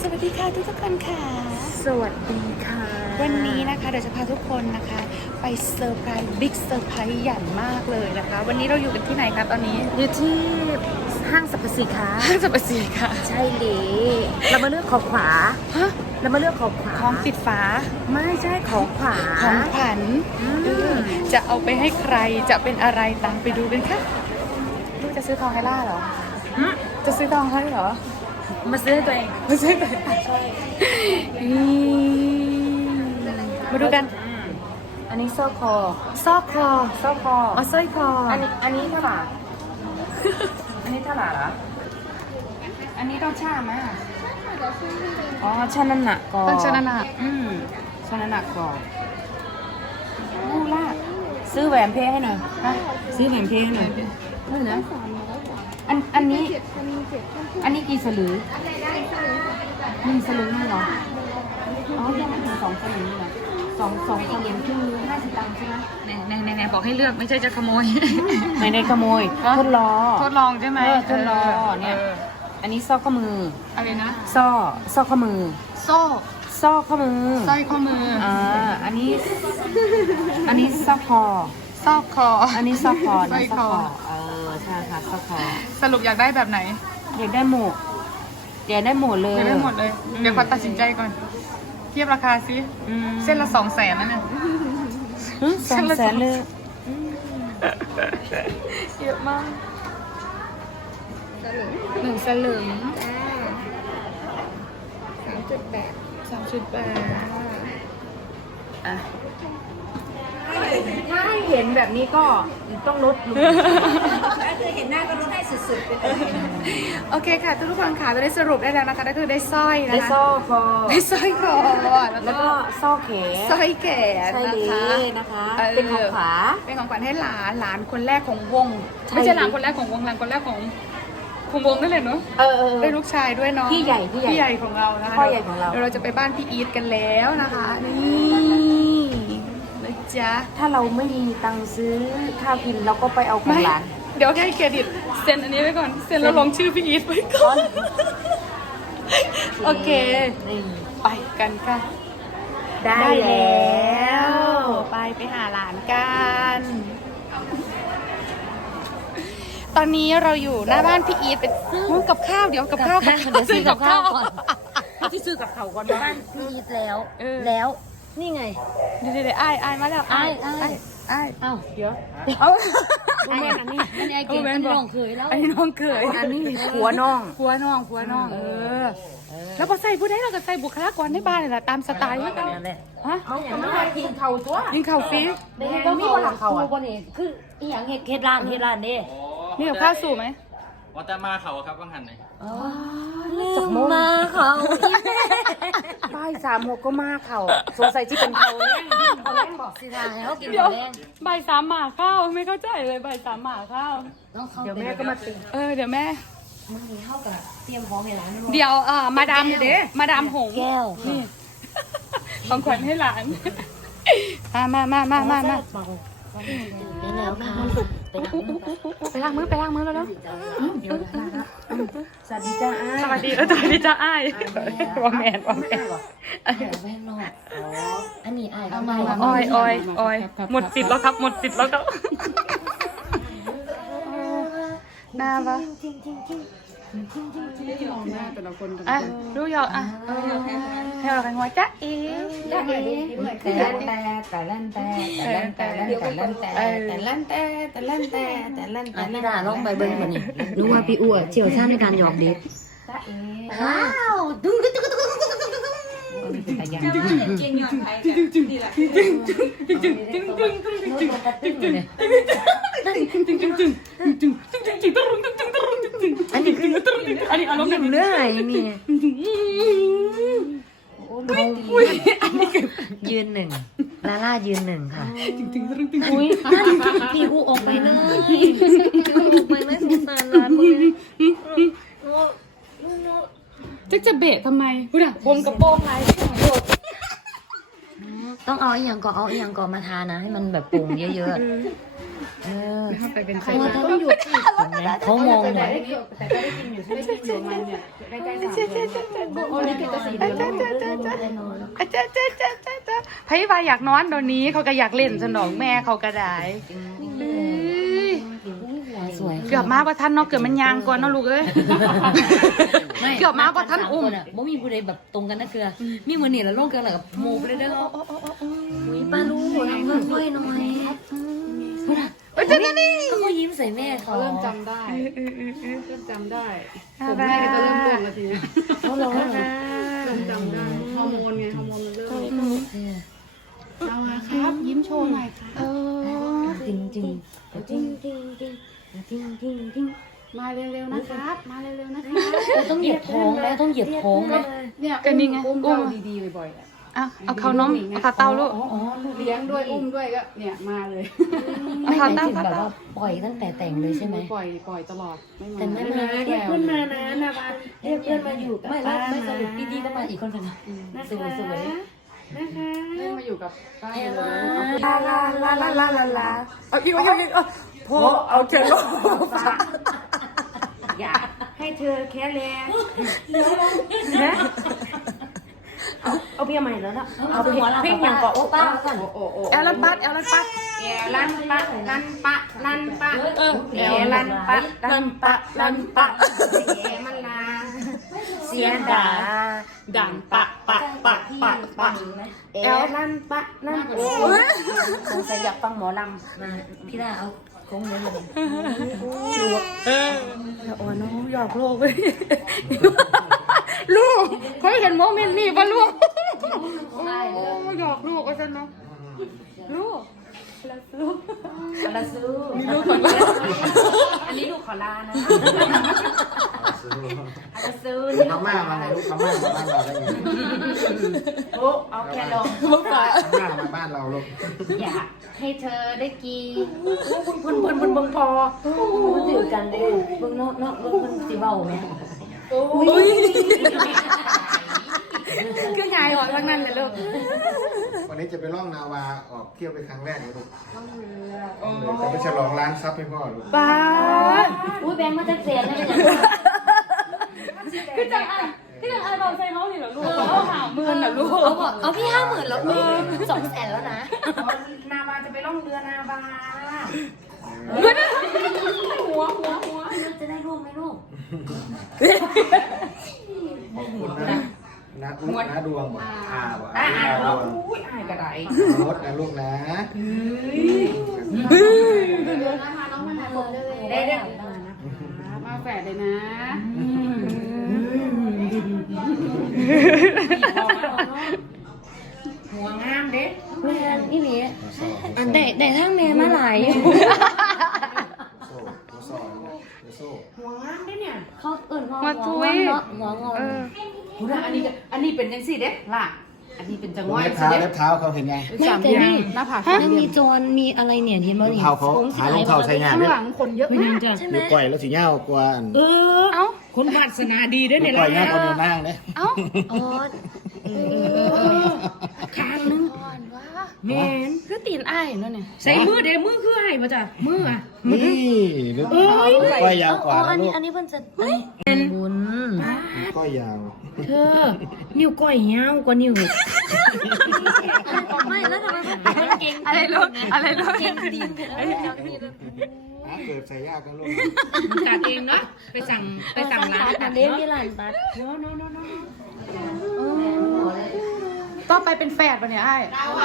วัสดีค่ะทุกคนค่ะสวัสดีค่ะวันนี้นะคะเดี๋ยวจะพาทุกคนนะคะไปเซอร์ไพรส์บิ๊กเซอร์ไพรส์ใหญ่มากเลยนะคะวันนี้เราอยู่กันที่ไหนคะตอนนี้อยู่ที่ห้างสรรพสินค้าห้างสรรพสินค้าใช่เลยเรามาเลือกของขวาฮะเรามาเลือกของขวาของปิดฝาไม่ใช่ของขวาของขวัญจะเอาไปให้ใครจะเป็นอะไรตามไปดูกันค่ะลูกจะซื้อทองให้ล่าเหรอจะซื้อทองให้เหรอมาซื้อให้ตัวเองไม่ใช่แต่ใช่มาดูกันอันนี้ซอกคอซอกคอซอกคออ๋อสร้อยคออันนี้เท่าไหร่อันนี้เท่าไหร่ละอันนี้ต้องช่าไหมอ๋อชานันหนักก่อนต้องชานันหนักชานันหนักก่อนลูล่าซื้อแหวนเพชรให้หน่อยซื้อแหวนเพชรให้หน่อยนี่นะอันนี้กี่สลึง1 สลึงนี่เหรออ๋อยังไม่ถึง2 สลึงนี่เหรอสองเหรียญคือ50 ตังค์ใช่ไหมในบอกให้เลือกไม่ใช่จะขโมยในขโมยทดลองใช่ไหมทดลองเนี่ยอันนี้ซอกข้อมืออะไรนะซอกข้อมือโซ่ข้อมือสร้อยข้อมืออันนี้ซอกคออันนี้ซอกคอนะซอกคอใช่ค่ะซอกคอสรุปอยากได้แบบไหนอยากได้หมดเลยอยากได้หมดเลยเดี๋ยวขอตัดสินใจก่อนเทียบราคาซิเส้นละ200,000นั่นน่ะ 200,000เลยเยอะมาก1 สลึง3.8 อ่ะถ้าให้เห็นแบบนี้ก็ต้องลดลงถ้าคือเห็นหน้าก็ลดให้สุดๆไปเลยโอเคค่ะทุกคนค่ะจะได้สรุปได้แล้วนะคะก็คือได้สร้อยนะคะได้สร้อยคอแล้วก็สร้อยแขนสร้อยแขนนะคะเป็นของขวัญให้หลานคนแรกของวงไม่ใช่หลานคนแรกของวงหลานคนแรกของวงนั่นเลยเนาะได้ลูกชายด้วยเนาะพี่ใหญ่ของเรานะคะพ่อใหญ่ของเราเราจะไปบ้านพี่อีทกันแล้วนะคะนี่นะจ๊ะถ้าเราไม่มีตังค์ซื้อข้าวกินเราก็ไปเอาของร้านเดี๋ยวให้เครดิตเซ็นอันนี้ไว้ก่อนเซ็นแล้วลงชื่อพี่อีทไว้ก่อนโอเคไปกันค่ะได้แล้วไปหาหลานกันตอนนี้เราอยู่หน้าบ้านพี่อีทเป็นห้องกับข้าวเดี๋ยวกับข้าวเดี๋ยวซื้อกับข้าวก่อนที่ซื้อกับเขาก่อนบ้านพี่อีทแล้วนี่ไงเดี๋ยวอ้ายมาแล้วอ้ายเอ้าเดี๋ยวอันนี้ไอ้เก่งอันนี้น้องเคยแล้วอันนี้น้องเคยอันนี้หัวน้องแล้วพอใส่ผู้ใดเราก็ใส่บุคลากรในบ้านเลยล่ะตามสไตล์เขาเขาไม่ได้กินเข่าตัวกินเข่าฟรีก็มีคนหลังเข่าคนนี้คืออีหยังเฮ็ดร้านนี่นี่กับข้าวสูไหมว่าจะมาเขาครับว่างหันไหนจากมาเขาป้าย36ก็มาเขาสงสัยที่เป็นเขาแรงบอกสิทายเขากินแรงบ่าย 3หมาข้าวไม่เข้าใจเลยบ่าย 3หมาข้าวเดี๋ยวแม่ก็มาติดเดี๋ยวแม่มึงมีเข้ากับเตรียมของให้ร้านเดี๋ยวมาดามมาดามหงแก้วนี่ของขวัญให้หลานมาไปล้างมือแล้วสวัสดีจ้าอ้ายสวัสดีจ้าอ้ายว่าแมนแม่นอกอันนี้อ้ายเอามาอ้อยหมดสิทธิ์แล้วครับหน้าปะดูหยอกให้เราเป็นหัวจ๊ะไม่ได้ร้องไปเบิ้ลคนนี้นึกว่าพี่อ้วนเชี่ยวชาญในการหยอกเด็กว้าวดึงอันนี้อารมณ์แบบเนื้อไหนนี่ยืน1ล่ายืน1ค่ะอุ้ยพี่อูออกไปเลยสงสารร้านเลยจะเบะทำไมพูดอ่ะวงกระโปรงไรต้องเอาอีกอย่างก่อนมาทานะให้มันแบบโป่งเยอะเข้าไปเป็นใครต้องหยุดสิเขามองแต่เนี่ยก็ได้กินอยู่ใช่ไหมกินอยู่มันเนี่ยใกล้ๆ3 เดือนโอ้นี่ก็4 เดือนแล้วไพ่ว่าอยากนอนเดี๋ยวนี้เขาก็อยากเล่นสนองแม่เขาก็ได้สวยเกือบมาประทันเนาะเกือบมันยางก่อนเนาะลูกเอ้ยเกือบมาประทันอุ้มบ่มีผู้ใดแบบตรงกันนะเกลือมีมือนี่แล้วลงกันแล้วกับโมไปเลยเด้ออุ้ยป้ารู้ทำเพื่อนค่อยหน่อยก็เขายิ้มใส่แม่เขาเริ่มจำได้เริ่มจำได้ผมแม่ก็จะเริ่มเริ่มแล้วทีนี้เขาร้องเริ่มจำได้ฮอร์โมนไงฮอร์โมนมันเริ่มเอามาครับยิ้มโชว์หน่อยค่ะจริงจริงจริงจริงจริงจริงจริงจริงมาเร็วๆนะครับมาเร็วๆนะครับต้องเหยียบท้องแล้วต้องเหยียบท้องนะเนี่ยก็นี่ไงอุ้มอุ้มเราดีๆบ่อยๆอ่ะเอาเขาน้มเอาขาเต้าลูกอ๋อเลี้ยงด้วยอุ้มด้วยก็เนี่ยมาเลยเอาไม่ขาแต่เต้าถึงขาแบบเต้าว่าปล่อยตั้งแต่แต่งเลยใช่ไหมปล่อยตลอดไม่มาแต่ไม่มาเรีเรียยกกเพื่เพื่ออน นมามานะนาบานเรียกเพื่อนมาอยู่ไม่แล้วไม่สรุปดีๆก็มาอีกคนนึงสวยสวยเล่นมาอยู่กับป้าเอเลยลานะลาลาลาลาลาลาเอาอีกพอเอาเจลอยากให้เธอแค่แรงเอาเพียใหม่แล้วนะเอาเพลงอย่างเกาะโอป้าก่อนโอ้แอลลันปัดแอลลันปัดลันปะลันปะลันปะแอลันปะลันปะลันปะเสียมันลาเสียดาดังปะปะปะปะปะแอลันปะลันโอ้สงสัยอยากฟังหมอลำมาพี่ดาเอาคงเลยโอ้น้องหยอกโลกเลยลูกเคยเห็นโมเมนต์นี่ปะลูกโอ้หยอกลูกก็จะเนาะลูกลาซูมีลูกของเราอันนี้ลูกขอลานะลาซูพม่ามาไงลูกพม่ามาบ้านเราได้ไงโอ้เอาแค่ลงลูกฝาพม่ามาบ้านเราลูกอยากให้เธอได้กินเบิ่งพอถือกันเลยเบิ่งเนาะเบิ่งสิเบาไหมอุ้ยก็ไงอ่ะทั้งนั้นเลยลูกวันนี้จะไปล่องนาวาออกเที่ยวเป็นครั้งแรกเลยลูกจะไปฉลองร้านซับให้พ่อลูกป้าอุ้ยแบงค์มาจากเสียนเลยคือจังอ่ะที่จังอ่ะเราใส่เขานี่เหรอลูกเขาหาเมือนเหรอลูกเอาพี่50,000แล้ว200,000แล้วนะนาบาจะไปล่องเรือนาบาหัวจะได้ร่วมไหมลูกขอบคุณนะนะอุ้ยนะดวงบอกบอกอ่าดวงอุ้ยอายกระไดรถนะลูกนะได้มาแฝดเลยนะหัวงามเด้แม่นี่นี่อันได้ทั้งแม่มาหลายโซ่โซ่โซ่หัวงามเด้เนี่ยเขาเอิ่นหัวมาทุยหัวงออันนี้เป็นยังสี่เด็กล่ะอันนี้เป็นจังหวะเล็บเท้าเล็บเท้าเขาเห็นไงสามอย่างหน้าผากนั่นมีโจรมีอะไรเนี่ยเห็นบ่นี่เท้าเขาหารองเท้าใช้งานข้างด้วยหลังคนเยอะมากใช่ไหมเดี๋ยวก่อยแล้วสีเงากว่าเอ้าคนวาสนาดีด้วยเดี๋เนี่ย ยวก่อยเงาเอาเนื้อนั่งเลยเอ้าอ๋อข้างนึงก่อนว่าแมนคือตีนอ้ายเนาะเนี่ยใส่มือเด้มือคือให้มาจ้ะมืออ่ะนี่นึกก้อยยาวกว่านะลูกอันนี้เพิ่นจะเป็นบุญก้อยยาวเธอนิ้วก้อยยาวกว่านิ้วไม่แล้วทำไมมันเก่งอะไรลูกอะไรลูกเก่งดีเกิดใส่ยากกันลูกตัดเองเนาะไปสั่งร้านตัดเลี้ยงเนาะที่ร้านตัดต่อไปเป็นแฝดป่ะเนี่ยไอ้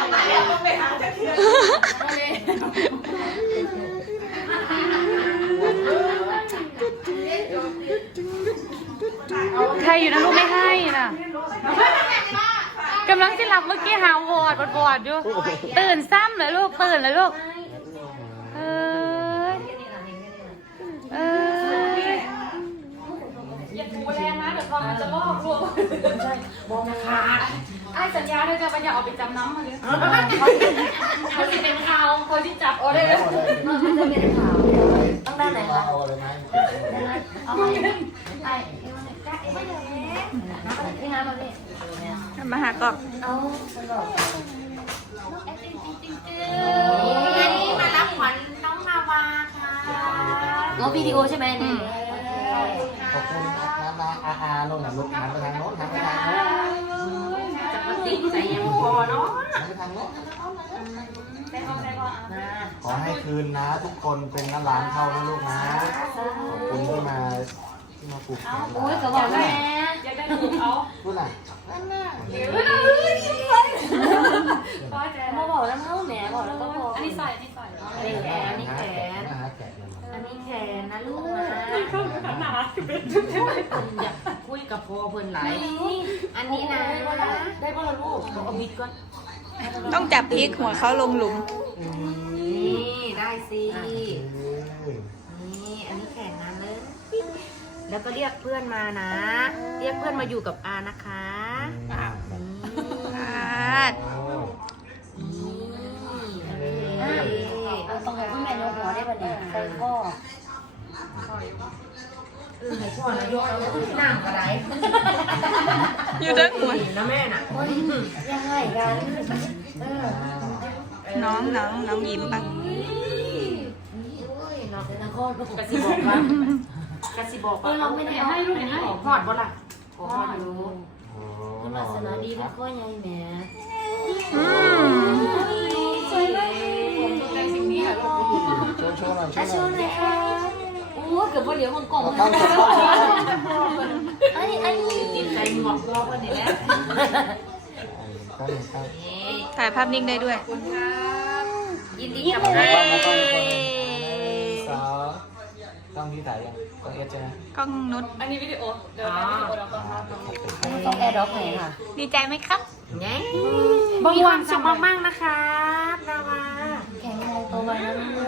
ใครอยู่นะลูกไม่ให้น่ะกำลังจะหลับเมื่อกี้หาวอดอยู่ตื่นซ้ำเลยลูกตื่นเลยลูกเอยอย่าปูแรงนะเดี๋ยวทองมันจะลอกลูกไอ้สัญญาเลยจะไปอย่าเอาไปจำน้ำมาเลยเขาจะเป็นข่าวเขาที่จับเอาได้เลยมันจะเป็นขาวต้องด้านไหนคะเอาอะไรไหมเอาไอ้จ้าเอ๋นี่งานมาพี่มาหากอกเอาสำหรับงานนี้มารับขวัญน้องใหม่น้องวิดีโอใช่ไหมนี่ขอบคุณนะอาลงหนังลูกหันไปทางโน้นหันไปทางโน้นจะมาติดใจยังพอเนาะหันไปทางโน้นได้พอนะขอให้คืนนะทุกคนเป็นน้ำล้านเท่านะลูกนะขอบคุณที่มาปลูกโอ้ยก็บอกแม่อยากได้ถูกเอาพูดหน่อยมาบอกแล้วเมื่อแม่บอกแล้วก็พออันนี้ใส่อันนี้แขนอันนี้แขนนะฮะแกะเลยอันนี้แขนนะลูกนะอยากคุยกับพ่อเพิ่นหลายอันนี้นะได้ป่ะล่ะลูกเอาบิดก่อนต้องจับพลิกหัวเขาลงหลุมนี่ได้สินี่อันนี้แขนนะเลยแล้วก็เรียกเพื่อนมานะ เรียกเพื่อนมาอยู่กับอานะคะต้องให้คุณแม่ยกหัวได้ป่ะเนี่ยใส่ข้อให้พ่อนะยกแล้วนั่งก็ได้อยู่ด้วยหัวนะแม่น่ะยังไงกันน้องยิ้มปะน้องเป็นนักข้อกระสิบอกว่ากระสิบอกว่าเราไม่ได้ให้ลูกให้หอดบ่ล่ะหอดอยู่คุณลักษณะดีแล้วก็ยังแหมสวยเลยใจสิ่งนี้ค่ะลูกโชว์หน่อยโชว์เลยค่ะโอ้เกือบว่าเหลียวมันกล่องไอ้ติดใจหมวกวอกันนี่แหละถ่ายภาพนิ่งได้ด้วยยินดีกับแม่ต้องที่ถ่ายยังต้องเอสใช่ไหมกล้องนุชอันนี้วิดีโอเดี๋ยวต้องแอร์ด็อกไหนค่ะดีใจไหมครับมีความสุขมากๆนะคะนาวาแข็งแรงโตไวนะลูก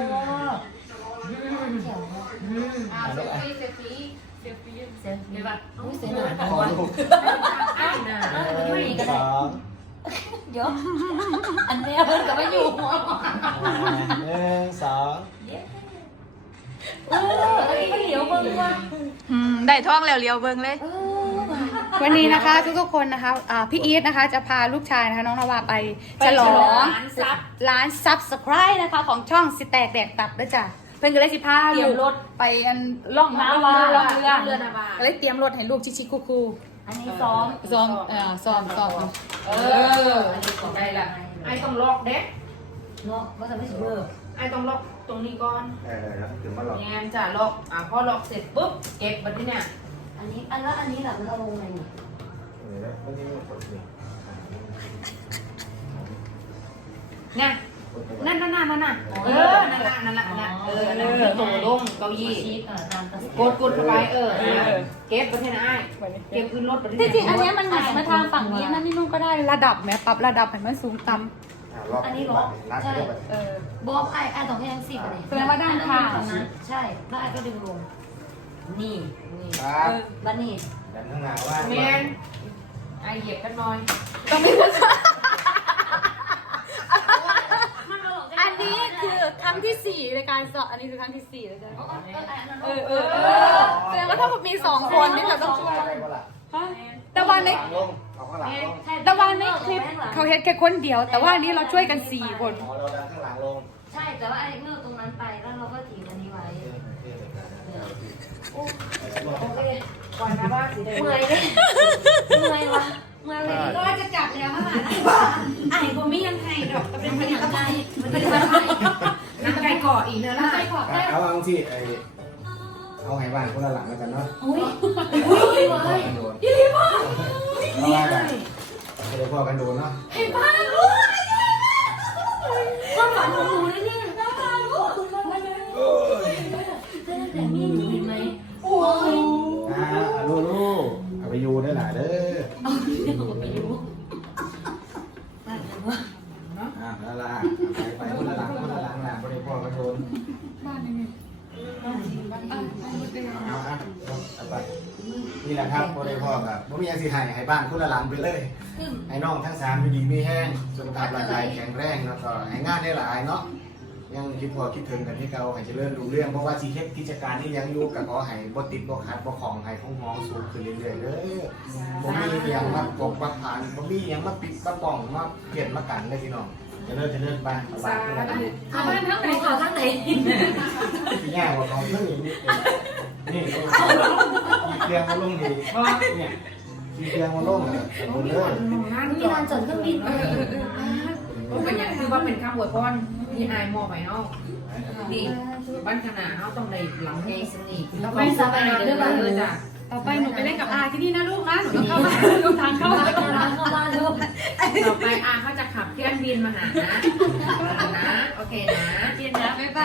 เซลฟี่ป่ะอุ้ยเซลฟี่หนาตัวหนาไม่ดีก็ได้เดี๋ยวอันนี้เพิ่นก็ไม่อยู่หัว 1 2 เหลียวเบิ่งว่าได้ท่องแล้วเลี้ยวเบิงเลย วันนี้นะคะทุกๆคนนะคะพี่อีทนะคะจะพาลูกชายนะคะน้องนาวาไปฉลองร้านซับสไครต์นะคะของช่องสิแตกแดกตับด้วยจ้ะเพื่อนก็เลยสิพาลูกรถไปอันล่องน้ำล่องเรือก็เลยเตรียมรถให้ลูกชิคูอันนี้ซ้อมซ้อมอันนี้ของได้ละไอ้ต้องล็อกเด็กเนาะว่าจะไม่สิเบอร์ไอ้ต้องล็อกตรงนี้ก่อนถึงมาหลอกแงมจ้ะล็อกพอล็อกเสร็จปุ๊บเก็บแบบนี้เนี่ยอันนี้แล้วอันนี้แหละมันเอาลงไงเนี่ยเนี่ยนั่นนั่นนั่นนั่นนั่นแหละตัวลงเก้าอี้กดเข้าไปเก็บประเทศไอ้เก็บขึ้นรถประเทศที่จริงอันนี้มันหงายมาทางฝั่งนี้นั่นนี่นุ่งก็ได้ระดับแม้ปรับระดับให้มันสูงต่ำอันนี้ล็อกใช่บอกไอ้ต้องแค่ยังสิบเลยแสดงว่าด้านข้างนะใช่แล้วไอ้ก็ดึงลงนี่ครับบ้านนี่ดันข้างหน้าว่าเมนไอเหยียบกันหน่อยต้องไม่พูดอันนี้คือครั้งที่ 4ในการสอบอันนี้คือครั้งที่4แล้วใช่ไหมแสดงว่าถ้ามี 2 คนนี่เราต้องช่วยแต่วันในคลิปเขาเฮ็ดแค่คนเดียว แต่ว่าอันนี้เราช่วยกัน4 คนเราดันข้างหลังลงใช่แต่ว่าไอ้เงือกตรงนั้นไปแล้วเราก็ถีบอันนี้ไว้โอเคก่อนนะว่าสีแดงเมื่อยเลยเมื่อยวะเมื่อยเลยก็จะจับแล้วเมื่อไหร่ไอ้ผมไม่ยังไงดอกเป็นพยานใจมันเป็นพยานใจน้ำไก่เกาะอีกเนอะน้ำไก่เกาะได้เอาที่เอาไงบ้านคนละหลังแล้วกันเนาะอุ้ยเว้ยยี่ห้อเอาไว้กันเดี๋ยวพ่อกันโดนเนาะเห็นบ้านลูกความฝันของหนูเลยเนี่ยแต่มีดีไหมโอ้ยลูกเอาไปยูได้หลายเด้อเอาไปอยู่นั่นล่ะไปคนละหลังล่ะบริพ่อกันโดนนี่แหละครับบริพ่อแบบไม่มีอะไรสิให้บ้านคนละหลังไปเลยให้น้องทั้ง3อยู่ดีมีแห้งสุขภาพร่างกายแข็งแรงแล้วก็ให้งานได้หลายเนาะยังคิดพอคิดถึงกันที่เก่าให้เจริญรุ่งเรืองเพราะว่ากิจการนี้ยังอยู่กับขอให้บ่ติดบ่ขัดบ่ของให้ของสูงขึ้นเรื่อยๆเด้อบ่มีหยังมาปกมาผ่านบ่มีหยังมาปิดมาป้องมาเปลี่ยนมากันเลยพี่น้องจะเลิกบ้านบ้านเอาบ้านทั้งไหนขอทั้งไหนพี่ย่าบอกเขาเรื่องนี้นี่เตียงมาลงดีเนี่ยเตียงมาลงเลยผมเลยมีลานจอดเครื่องบินมันยังคือว่าเป็นคำอวยพรที่อายมอบไปเนาะนี่บ้านขนาดเขาต้องในหลังเฮสนีแล้วไม่สบายเรื่องอะไรจ้ะต่อไปหนูไปเล่นกับอาที่นี่นะลูกนะหนูต้องเข้ามาลูกทางเข้ามาเข้าบ้านลูกต่อไปอาเขาจะขับเครื่องบินมาหานะโอเคนะเย็นนะบ๊ายบาย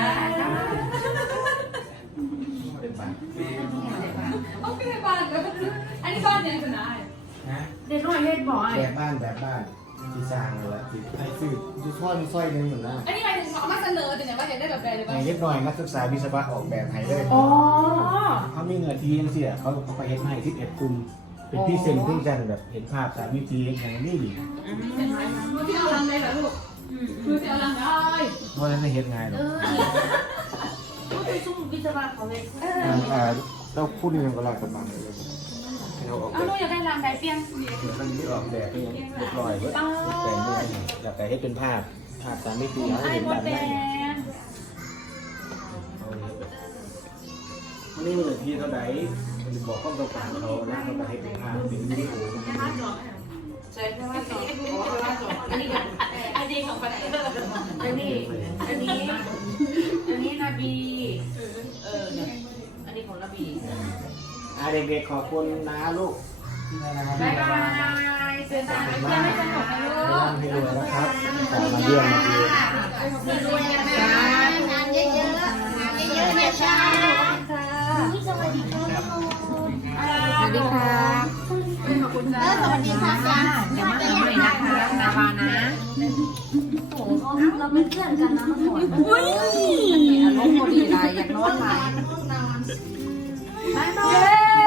โอเคบ้านอันนี้บ้านยังจะได้เด็กน้อยเฮ็ดบ่อยแบบบ้านที่สร้างเลยที่ให้ซื้อดูซอยนึงเหมือนนะอันนี้หมายถึงเอามาเสนอแต่เนี่ยว่าอยากได้แบบใดเลยอบ้างย่างเล็กน้อยนักศึกษาวิศวะออกแบบให้เลยอ๋อเขามีเงินทีเสียเขาไปเฮ็ดให้11 กลุ่มเป็นพี่เซนพึ่งจันแบบเห็นภาพสามวิธีอย่างนี้ดีมือที่เอาลังเลยเหรอลูกมือที่เอาลังได้เพราะนั้นเฮ็ดง่ายหรอกซุ่มวิศวะเขาเลยต้องพูดยังก็ลากกันมาเลยเราออกเอาลูกอยากได้ลังใดเปียงมันไม่ออกแบบก็ยังเรียบร้อยเว้ยแต่เนี่ยอยากให้เป็นภาพสามมิติเขาไอ้เห็นมแบดบแดนั้นงวันนี้มันเหลือที่เท่าไหร่มันบอกข้อต้องการเขาแล้วเขาก็ให้เป็นภาพเป็นวิดีโอใช่แค่ว่าจอดอันนี้กันไอเดียของประเทศอันนี้นาบีเนี่ยอันนี้ของนาบีเด็กๆขอบคุณนะลูกบ๊ายบายเจอกันมากให้รวยนะครับมาเยี่ยมมาดูงานเยอะๆงานเยอะๆนะจ๊ะสวัสดีค่ะสวัสดีค่ะขอบคุณจ้าสวัสดีค่ะจ้าเดี๋ยวมาทำใหม่นะคะนาบานะโอ้เราเป็นเพื่อนกันนะเมื่อก่อนอุ้ยอารมณ์พอดีไรอยากนอนไหลบ๊ายบาย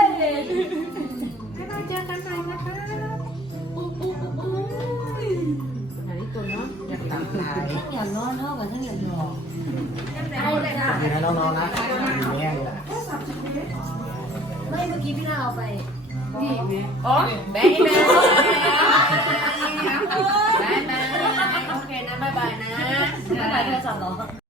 เจอกันใหม่นะคะอันนี้ตัวเนาะอยากตัดลายอยากนอนเท่ากับที่อยากนอนนี่นะน้องๆนะมีแห้งเลยไม่เมื่อกี้พี่นาเอาไปนี่ไงอ๋อแบงค์แบงค์โอเคนะบ๊ายบายนะบ๊ายบายโทรศัพท์เหรอ